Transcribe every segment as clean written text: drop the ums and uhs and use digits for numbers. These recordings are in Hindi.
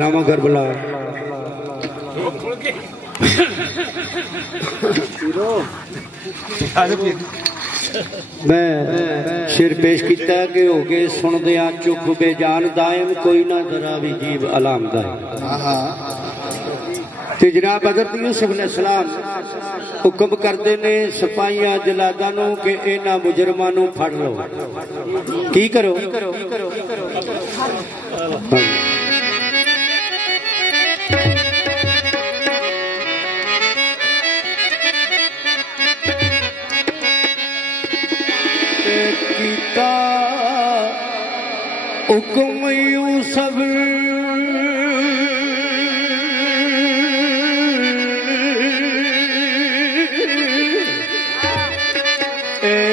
रामा करबला मैं सिर पेश किया कि हो गए सुनदिया चुप बेजान दायम कोई ना जरा भी जीव अलामदा ते जनाब हज़रत यूसुफ अलैहिस्सलाम हुक्म करते ने सिपाहियां जलादा नूं कि इन्हां मुजरमां नूं फड़ लो की करो हुक्म यूसुफ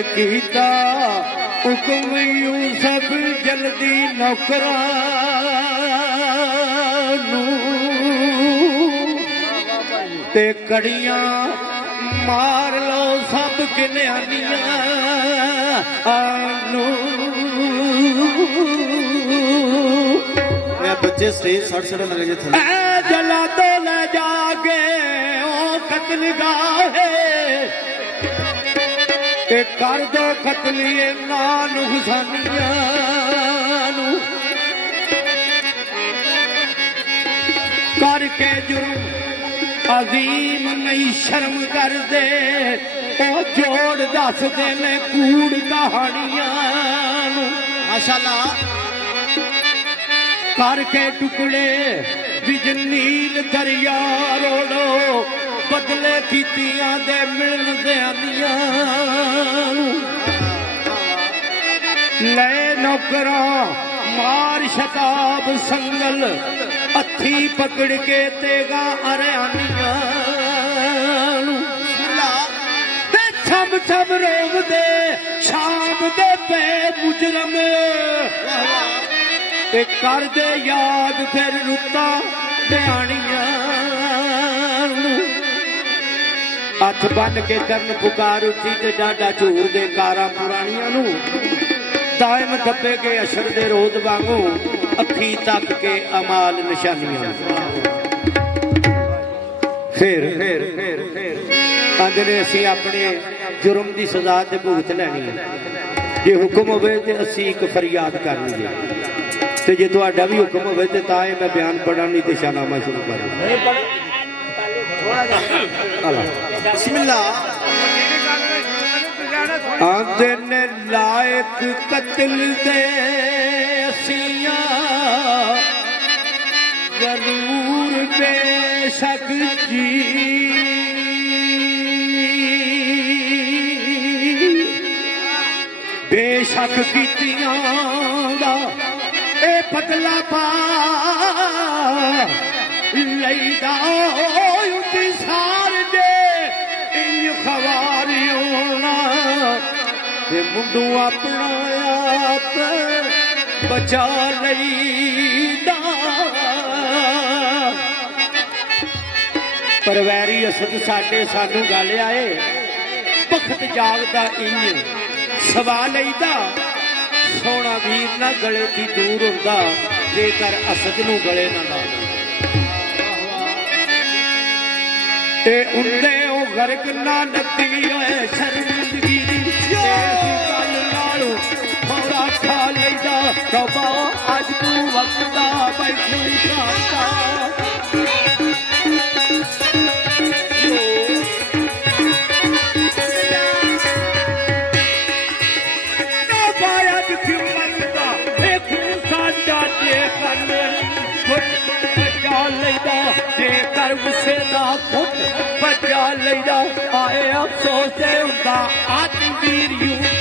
कीता हुक्म यूसुफ जल्दी नौकरां ते कड़ियां मार लो सब गिनयानियां बच्चे स्टेज सड़ लगे जे थे जला दे ले जाके ओ कत्ल गाहे ते कर दो कतलिए नान हुसैनियां करके जुर्म अजीम नहीं शर्म कर दे ओ जोड़ दस दे ने कूड़ कहानियां माशाल्लाह करके टुकड़े बिज नील दरिया रोड़ो बदले कीतियां दे मिलन देनियां ले नौकरा मार शताब संगल हथी पकड़ के तेगा अरियानियां छम छम रोग दे शाम दे पे मुजरम कर दे याद फिर रुता ध्यानियां हथ बन के करन पुकार उठी ते डाडा झूर दे कारा पुरानियां नू दायम दबे के अशर दे रोद वांगू अखी तक के अमाल निशानियां फिर आंदे असी अपने जुर्म की सजा ते भुगत लैनी है जे हुक्म होवे ते असी एक फरियाद करनी है ते जे तुहाडा भी हुक्म होवे ते ताए मैं बयान पढ़ा नहीं ते शाहनामा शुरू कर बिस्मिल्लाह आंदे ने लायक कत्ल दे असियां जरूर बेशक जी बेशक कीतियां दा ए बदला पा लईदा उठी सार दे इन खवारियों ते मुंडू अपना आप बचा लईदा पर वैरी असद साडे सानू गल आए बखत जागदा इंज सवा लईदा सोना वीर ना गले दी दूर हुंदा जेकर असद नू गले ना ला ते उंदे ओ गर्क ना नदी ओए शर्मिंदगी दी गल नालों मौला खा लईदा तौबा अज तू वक्ता बैठी खाता जेकर गुस्से दा खुद बचा लैदा आए अफसोस ते हुंदा आदि वीर यूसुफ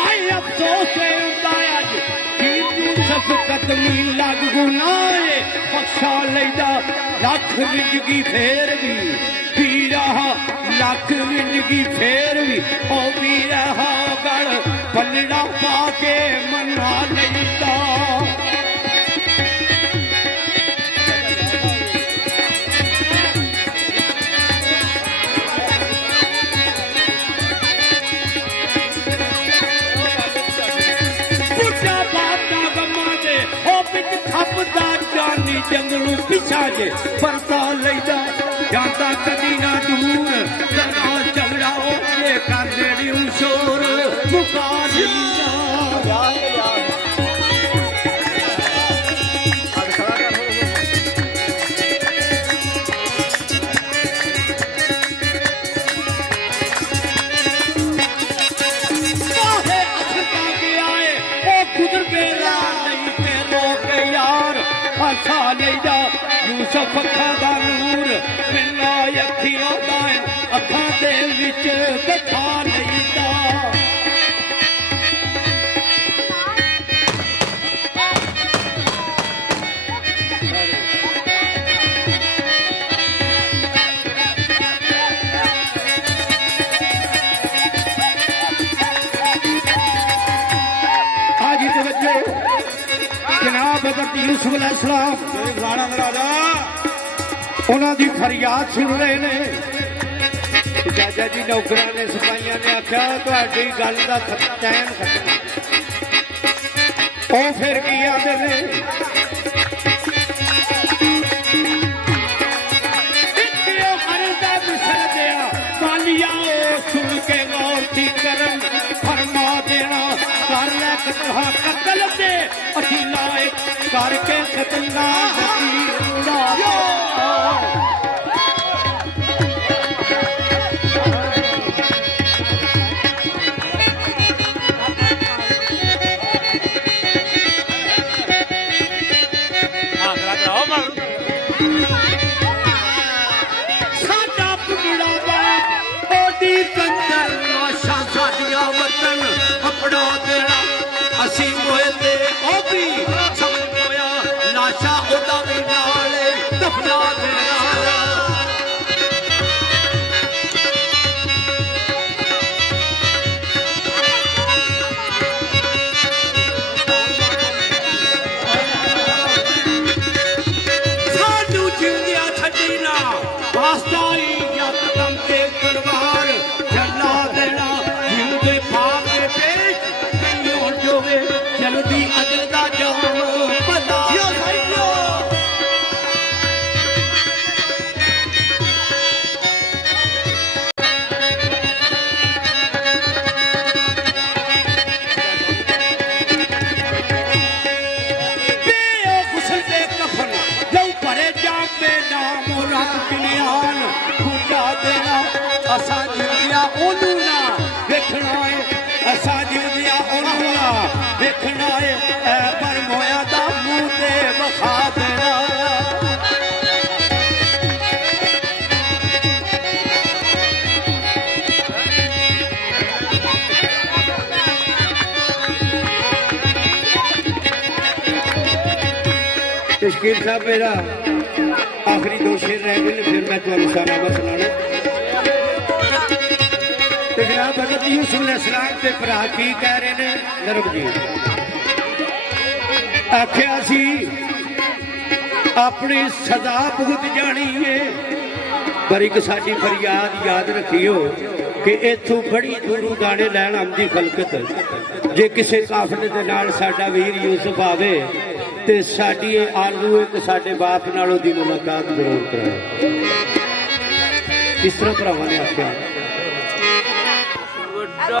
आए अफसोस ते हुंदा अज वीर यूसुफ कदमी लग गुनाए बख्शा लैदा लख जिंदगी फेर भी पी रहा लख जिंदगी फेर भी ओ पी रहा गढ़ पलड़ा पाके मना लैता कदी जंगलों पिछा जे परता लैदा जाता कदी ना दूर करना झगड़ा ओके कर देड़ी शोर मुका लैदा यूसुफ अखा दा नूर मिलना अखियों दा अखा दे विच बैठा लईदा आज तवज्जो जनाब हज़रत यूसुफ अलैहिस्सलाम उन्हों की फरियाद सुन रहे ने चाचा जी नौकरां ने सिपाहियां ने आख्या तुहाडी गल दा चैन खत्म वो फिर की आते ने सुन के गौर थी करन फरमा देना कर लै कतल दे असी लाए करके कतल ना असी मोए ते ओ भी समझ मोया लाशा ओदा भी नाले दफना देना सानू जिंदिया छड्डी ना वास्ता ही यकदम ते तलवार जला देना जिंदे पाप दे पेश जल्दी अजल दा जाम भला गुसल दे कफन लऊ भरे जाम पे नाम रब किलियान पूजा देना असा जिंदिया ओनू ना देखना है असा जिंदिया ओनू ना देखना है पर मोया दा मुंह ते वखा देना तशकील साहब मेरा आखिरी दो शेर रह गए फिर मैं तुम्हें शाहनामा सुनाना तो जनाब हज़रत यूसुफ अलैहिस्सलाम के भरा की कह रहे ने नरम जी आख्या सी अपनी सजा भुगत जानी है पर एक साडी फरियाद याद रखियो कि इथों बड़ी दूरों दाने लैन आंदी खलकत जे किसी काफले दे नाल साडा वीर यूसुफ आवे ते साडी आरज़ू है कि साडे बाप नाल ओदी मुलाकात जरूर कराए। इस तरह भरावां ने आख्या।